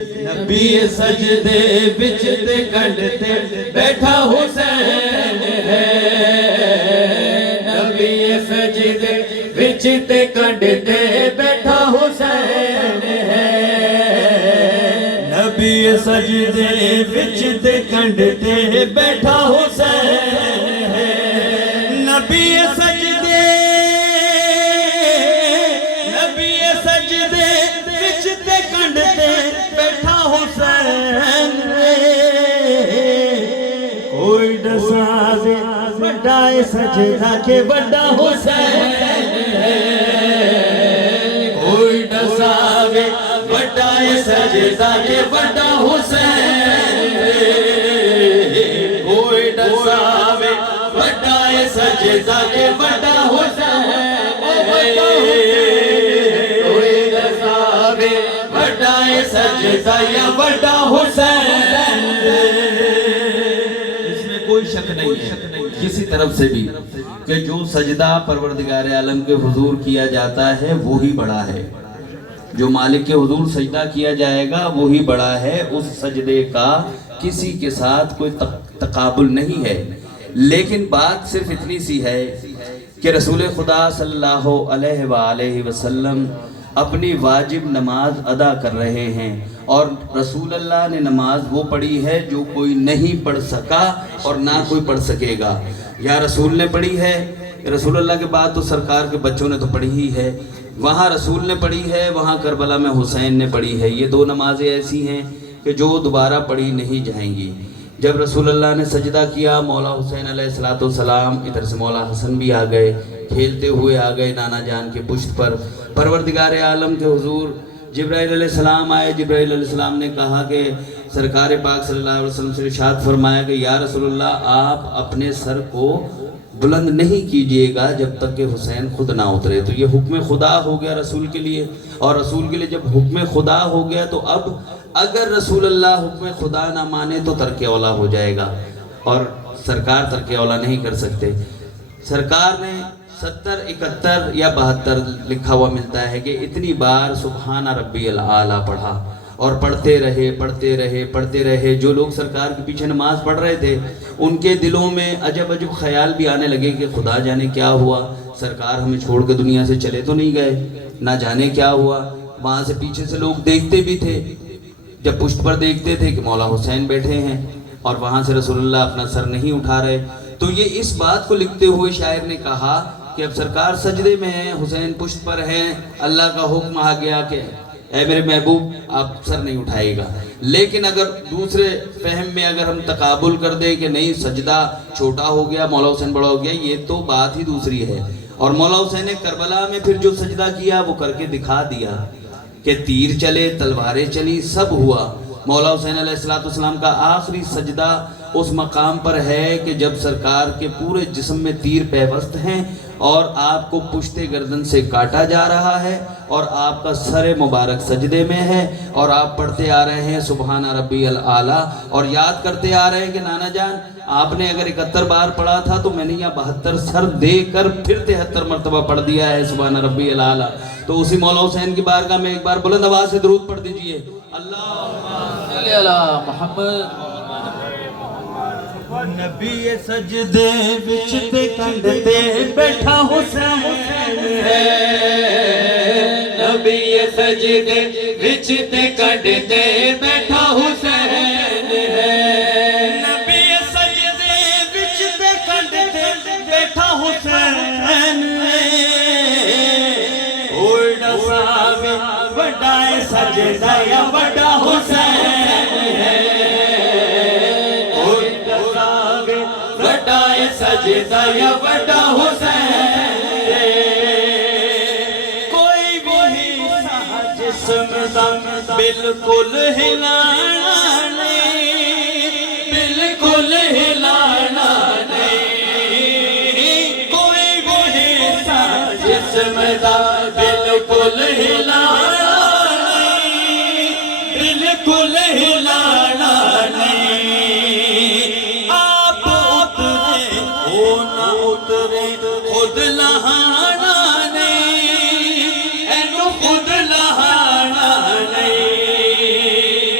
نبی سجدے وچ تے کڈتے بیٹھا حسین ہے، نبی سجدے وچ تے کڈتے بیٹھا حسین ہے، نبی سجدے وچ تے کڈتے بیٹھا حسین ہے، نبی سجدے وچ تے کڈتے بیٹھا حسین کوئی ڈساوے بڑا سجدہ کے بڑا حسین ہے، کوئی ڈساوے بڑا سجدہ کے بڑا حسین ہے، کوئی ڈساوے بڑا سجدہ کے بڑا حسین ہے، سجدہ یا بڑا حسین، اس میں کوئی شک نہیں ہے کسی طرف سے بھی کہ جو سجدہ پروردگار عالم کے حضور کیا جاتا ہے وہی بڑا ہے، جو مالک کے حضور سجدہ کیا جائے گا وہی بڑا ہے، اس سجدے کا کسی کے ساتھ کوئی تقابل نہیں ہے۔ لیکن بات صرف اتنی سی ہے کہ رسول خدا صلی اللہ علیہ وآلہ وسلم اپنی واجب نماز ادا کر رہے ہیں، اور رسول اللہ نے نماز وہ پڑھی ہے جو کوئی نہیں پڑھ سکا اور نہ کوئی پڑھ سکے گا۔ یا رسول نے پڑھی ہے، رسول اللہ کے بعد تو سرکار کے بچوں نے تو پڑھی ہی ہے، وہاں رسول نے پڑھی ہے، وہاں کربلا میں حسین نے پڑھی ہے۔ یہ دو نمازیں ایسی ہیں کہ جو دوبارہ پڑھی نہیں جائیں گی۔ جب رسول اللہ نے سجدہ کیا، مولا حسین علیہ السلام ادھر سے مولا حسن بھی آ گئے، کھیلتے ہوئے آ گئے نانا جان کے پشت پر۔ پروردگار عالم کے حضور جبرائیل علیہ السلام آئے، جبرائیل علیہ السلام نے کہا کہ سرکار پاک صلی اللہ علیہ وسلم سے ارشاد فرمایا کہ یا رسول اللہ آپ اپنے سر کو بلند نہیں کیجئے گا جب تک کہ حسین خود نہ اترے۔ تو یہ حکم خدا ہو گیا رسول کے لیے، اور رسول کے لیے جب حکم خدا ہو گیا تو اب اگر رسول اللہ حکم خدا نہ مانے تو ترک اولا ہو جائے گا، اور سرکار ترک اولا نہیں کر سکتے۔ سرکار نے 70 71 یا 72 لکھا ہوا ملتا ہے کہ اتنی بار سبحان ربی الاعلیٰ پڑھا، اور پڑھتے رہے۔ جو لوگ سرکار کے پیچھے نماز پڑھ رہے تھے ان کے دلوں میں عجب خیال بھی آنے لگے کہ خدا جانے کیا ہوا، سرکار ہمیں چھوڑ کے دنیا سے چلے تو نہیں گئے، نہ جانے کیا ہوا۔ وہاں سے پیچھے سے لوگ دیکھتے بھی تھے، جب پشت پر دیکھتے تھے کہ مولا حسین بیٹھے ہیں اور وہاں سے رسول اللہ اپنا سر نہیں اٹھا رہے، تو یہ اس بات کو لکھتے ہوئے شاعر نے کہا کہ اب سرکار سجدے میں ہیں، حسین پشت پر ہیں، اللہ کا حکم آ گیا کہ اے میرے محبوب آپ سر نہیں اٹھائے گا۔ لیکن اگر دوسرے فہم میں اگر ہم تقابل کر دیں کہ نہیں سجدہ چھوٹا ہو گیا مولا حسین بڑا ہو گیا، یہ تو بات ہی دوسری ہے۔ اور مولا حسین نے کربلا میں پھر جو سجدہ کیا وہ کر کے دکھا دیا کہ تیر چلے، تلواریں چلی، سب ہوا۔ مولا حسین علیہ السلام کا آخری سجدہ اس مقام پر ہے کہ جب سرکار کے پورے جسم میں تیر پیوست ہیں اور آپ کو پشت گردن سے کاٹا جا رہا ہے، اور آپ کا سر مبارک سجدے میں ہے، اور آپ پڑھتے آ رہے ہیں سبحان ربی الاعلیٰ، اور یاد کرتے آ رہے ہیں کہ نانا جان آپ نے اگر 71 بار پڑھا تھا تو میں نے یہاں 72 سر دے کر پھر 73 مرتبہ پڑھ دیا ہے سبحان ربی الاعلیٰ۔ تو اسی مولا حسین کی بارگاہ میں ایک بار بلند آواز سے درود پڑھ دیجئے، اللہم صلی علی محمد۔ نبی سجدے وچ تے کڈتے بیٹھا حسین ہے، نبی سجدے وچ تے کڈتے بیٹھا حسین ہے، نبی سجدے وچ تے کڈتے بیٹھا حسین ہے، اوڑ ساوے بڑا سجدہ یا بڑا حسین ہے، سجدہ یا بڑا حسین، کوئی بھی حصہ جسم دا بالکل ہلانا نہیں، بالکل ہلانا نہیں، کوئی بھی حصہ جسم دا بالکل ہلانا نہیں، بالکل ہلانا نہیں۔ خود لہانا نہیں، اینو خود لہانا نہیں،